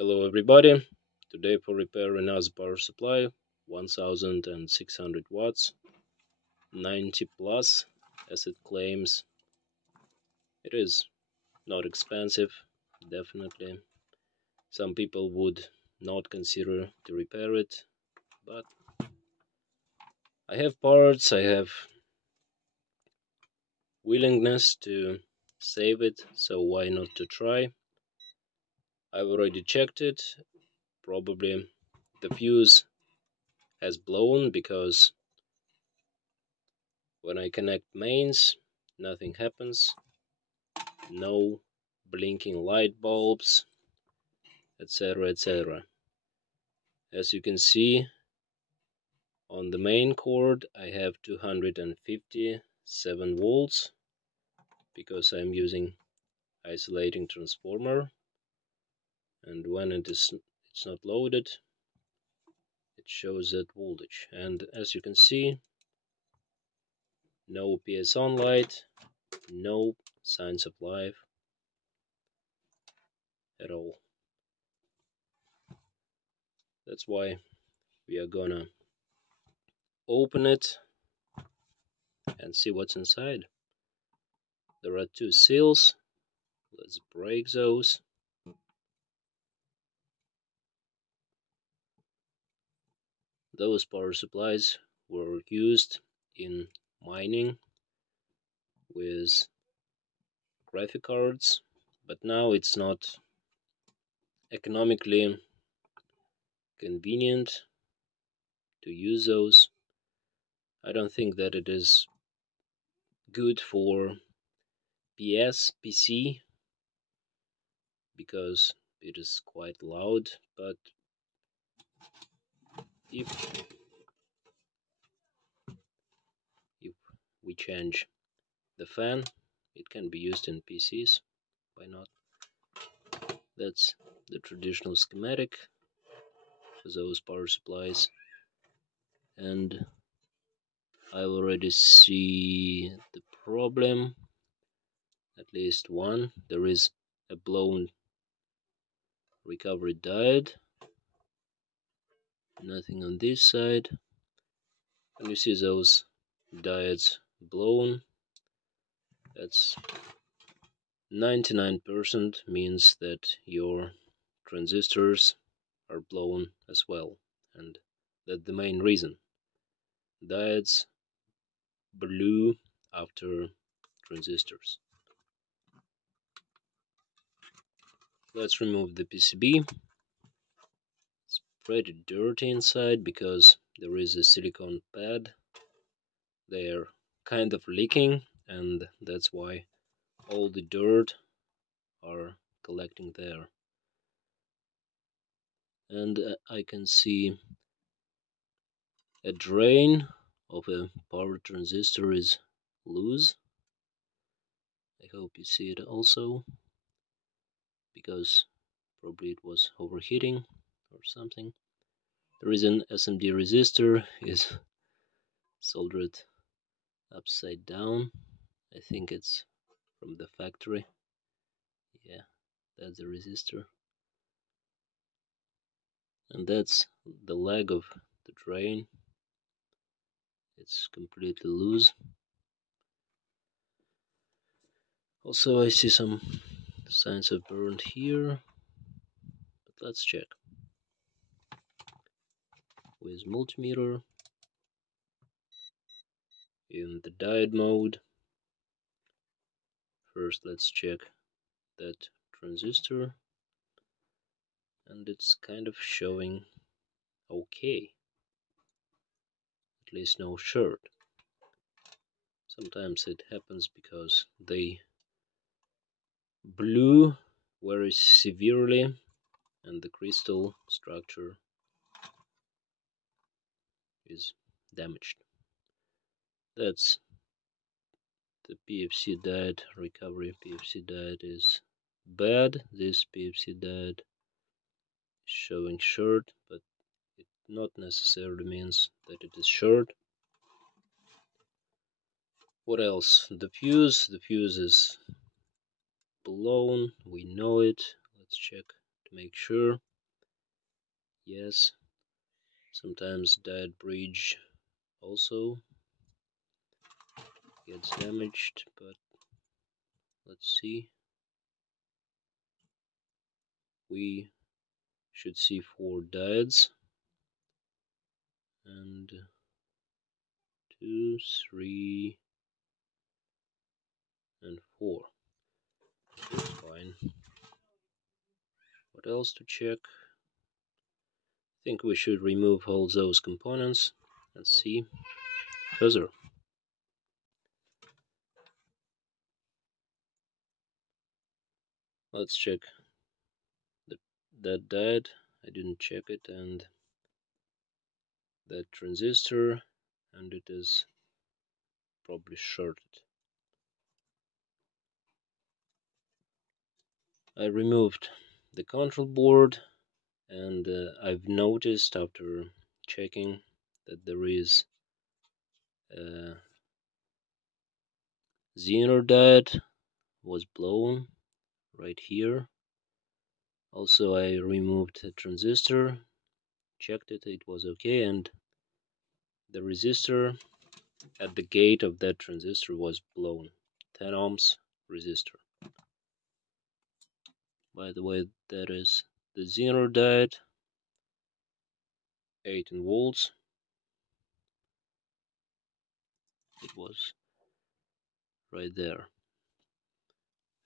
Hello everybody, today for repairing NAS power supply 1600 watts, 90 plus as it claims. It is not expensive, definitely. Some people would not consider to repair it, but I have parts, I have willingness to save it, so why not to try. I've already checked it. Probably the fuse has blown because when I connect mains, nothing happens. No blinking light bulbs, etc. etc. As you can see, on the main cord I have 257 volts because I'm using isolating transformer, and when it's not loaded, it shows that voltage. And as you can see, no PS on light, no signs of life at all. That's why we are gonna open it and see what's inside. There are two seals. Let's break those. Those power supplies were used in mining with graphic cards, but now it's not economically convenient to use those. I don't think that it is good for PC because it is quite loud, but if we change the fan, it can be used in PCs. Why not? That's the traditional schematic for those power supplies, and I already see the problem, at least one. There is a blown recovery diode, nothing on this side. When you see those diodes blown, that's 99% means that your transistors are blown as well, and that's the main reason. Diodes blew after transistors. Let's remove the PCB. It's pretty dirty inside because there is a silicone pad. They're kind of leaking, and that's why all the dirt are collecting there. And I can see a drain of a power transistor is loose. I hope you see it also, because probably it was overheating or something. There is an SMD resistor is soldered upside down. I think it's from the factory. Yeah, that's the resistor. And that's the leg of the drain. It's completely loose. Also, I see some signs of burn here, but let's check. With multimeter in the diode mode, first let's check that transistor, and it's kind of showing okay, at least no short. Sometimes it happens because they blew very severely and the crystal structure is damaged. That's the PFC diode recovery. PFC diode is bad. This PFC diode is showing short, but it not necessarily means that it is short. What else? The fuse is blown. We know it. Let's check to make sure. yes. Sometimes diode bridge also gets damaged, but let's see. We should see 4 diodes, and 2, 3, and 4. That's fine. What else to check? I think we should remove all those components and see further. Let's check that diode. I didn't check it, and that transistor, and it is probably shorted. I removed the control board, and I've noticed after checking that there is a Zener diode was blown right here. Also, I removed the transistor, checked it, it was okay, and the resistor at the gate of that transistor was blown. 10 ohms resistor. By the way, that is the Zener diode, 18 volts. It was right there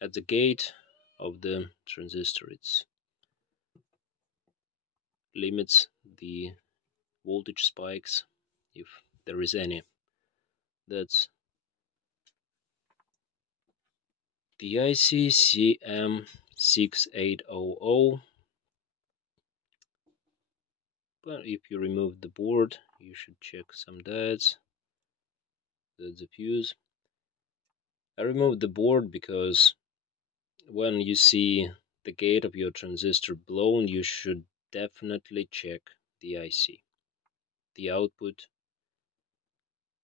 at the gate of the transistor. It limits the voltage spikes if there is any. That's the IC CM6800. But if you remove the board, you should check some diodes. That's the fuse. I removed the board because when you see the gate of your transistor blown, you should definitely check the IC, the output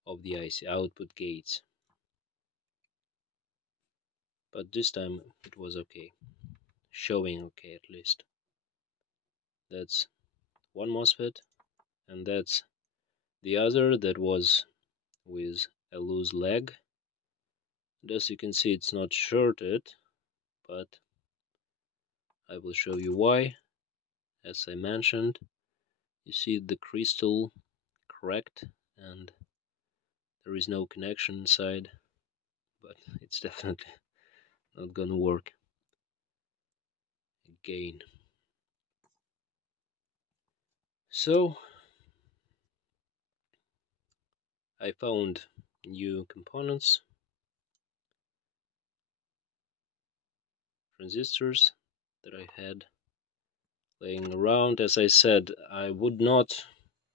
of the IC, output gates. But this time it was okay, showing okay at least. That's one MOSFET, and that's the other that was with a loose leg. And as you can see, it's not shorted, but I will show you why. As I mentioned, you see the crystal cracked and there is no connection inside, but it's definitely not gonna work again. So I found new components, transistors that I had laying around. As I said, I would not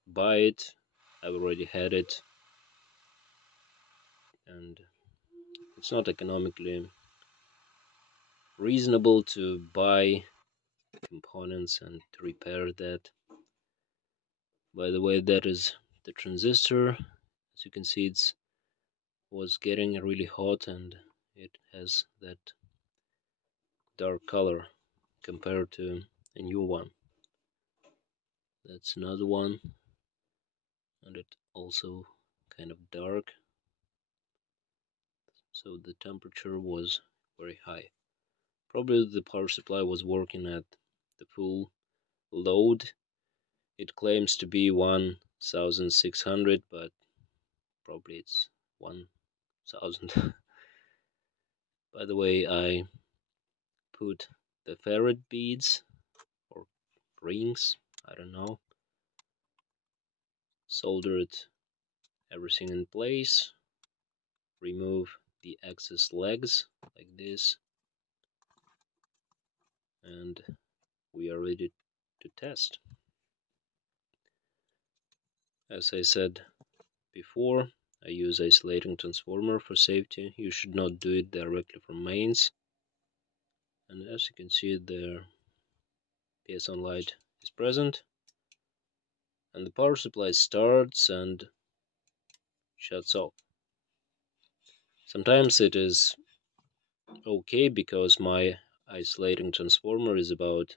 buy it. I already had it, and it's not economically reasonable to buy components and to repair that. By the way, that is the transistor. As you can see, it was getting really hot and it has that dark color compared to a new one. That's another one, and it also kind of dark, so the temperature was very high. Probably the power supply was working at the full load. It claims to be 1600, but probably it's 1000. By the way, I put the ferrite beads or rings, I don't know, soldered everything in place, remove the excess legs like this, and we are ready to test. As I said before, I use isolating transformer for safety. You should not do it directly from mains. And as you can see, the PSON light is present, and the power supply starts and shuts off. Sometimes it is okay because my isolating transformer is about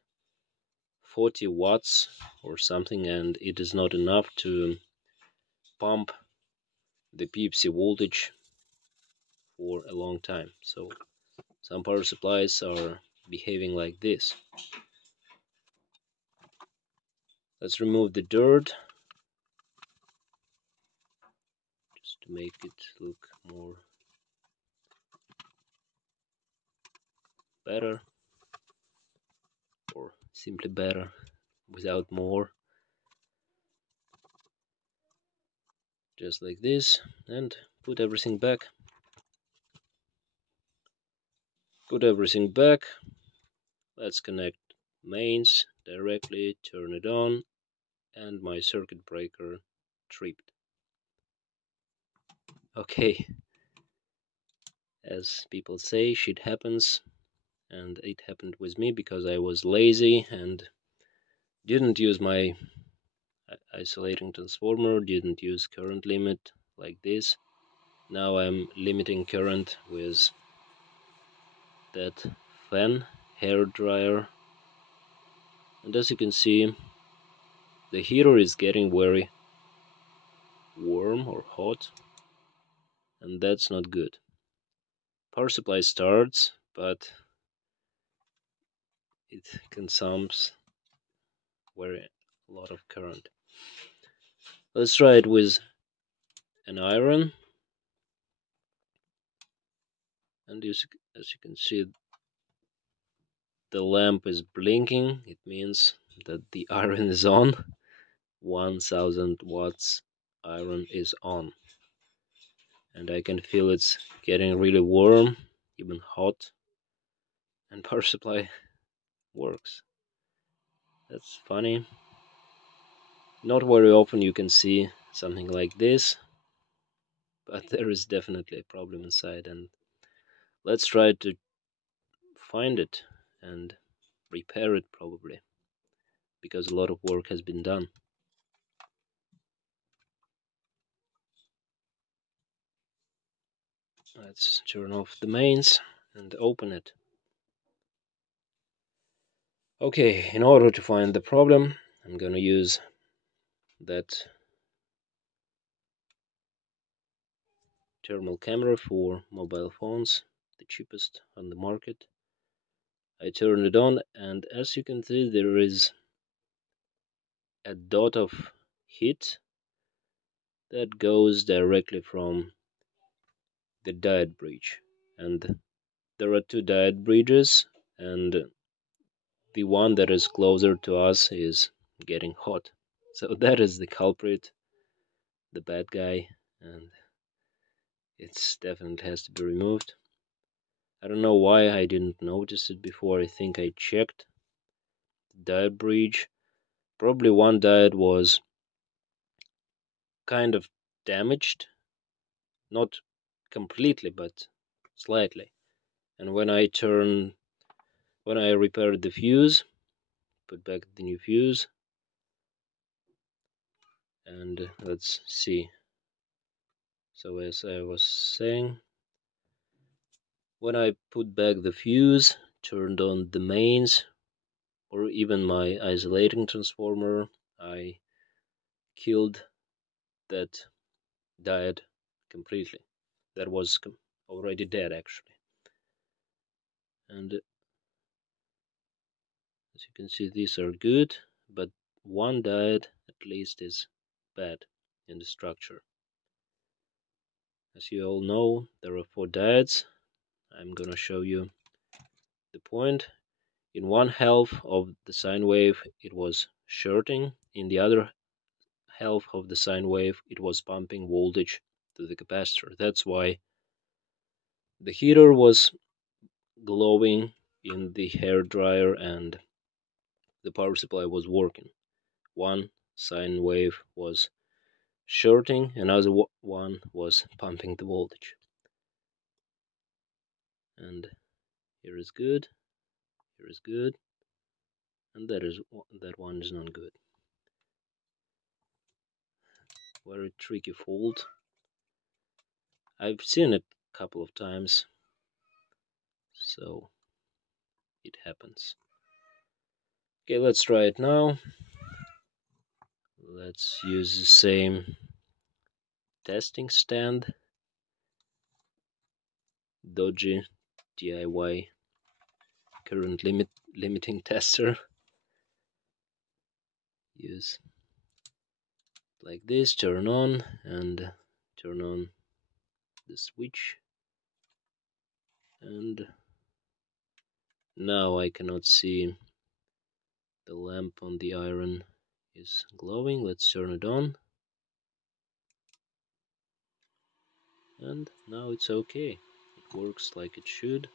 40 watts or something, and it is not enough to pump the PFC voltage for a long time. So some power supplies are behaving like this. Let's remove the dirt just to make it look more better, or simply better without more. Just like this, and put everything back. Put everything back. Let's connect mains directly, turn it on, and my circuit breaker tripped. Okay, as people say, shit happens, and it happened with me because I was lazy and didn't use my isolating transformer, didn't use current limit like this. Now I'm limiting current with that fan, hair dryer, and as you can see, the heater is getting very warm or hot, and that's not good. Power supply starts, but it consumes very a lot of current. Let's try it with an iron, and as you can see, the lamp is blinking. It means that the iron is on. 1000 watts iron is on, and I can feel it's getting really warm, even hot, and power supply works. That's funny. Not very often you can see something like this, but there is definitely a problem inside, and let's try to find it and repair it, probably, because a lot of work has been done. Let's turn off the mains and open it. Okay, in order to find the problem, I'm gonna use that thermal camera for mobile phones, the cheapest on the market. I turn it on, and as you can see, there is a dot of heat that goes directly from the diode bridge, and there are two diode bridges, and the one that is closer to us is getting hot. So that is the culprit, the bad guy, and it's definitely has to be removed. I don't know why I didn't notice it before. I think I checked the diode bridge. Probably one diode was kind of damaged, not completely, but slightly. And when I repaired the fuse, put back the new fuse, and let's see. So as I was saying, when I put back the fuse, turned on the mains, or even my isolating transformer, I killed that diode completely. That was already dead, actually. And as you can see, these are good, but one diode at least is bad in the structure. As you all know, there are 4 diodes. I'm gonna show you the point. In one half of the sine wave it was shorting, in the other half of the sine wave it was pumping voltage to the capacitor. That's why the heater was glowing in the hair dryer and the power supply was working. One sine wave was shorting, another one was pumping the voltage. And here is good, here is good, and that one is not good. Very tricky fault. I've seen it a couple of times, so it happens. Okay, let's try it now. Let's use the same testing stand, Doji DIY current limiting tester. Use like this, turn on and turn on the switch, and now I cannot see the lamp on the iron is glowing. Let's turn it on, and now it's okay. It works like it should.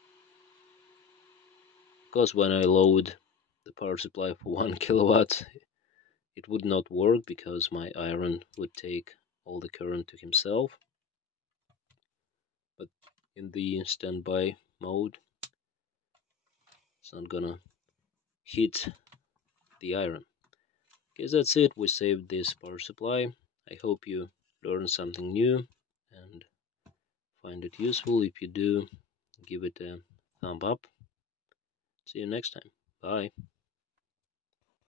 Because when I load the power supply for 1 kilowatt, it would not work because my iron would take all the current to himself. But in the standby mode, it's not gonna hit the iron. Okay, that's it. We saved this power supply. I hope you learned something new and find it useful. If you do, give it a thumb up. See you next time. Bye.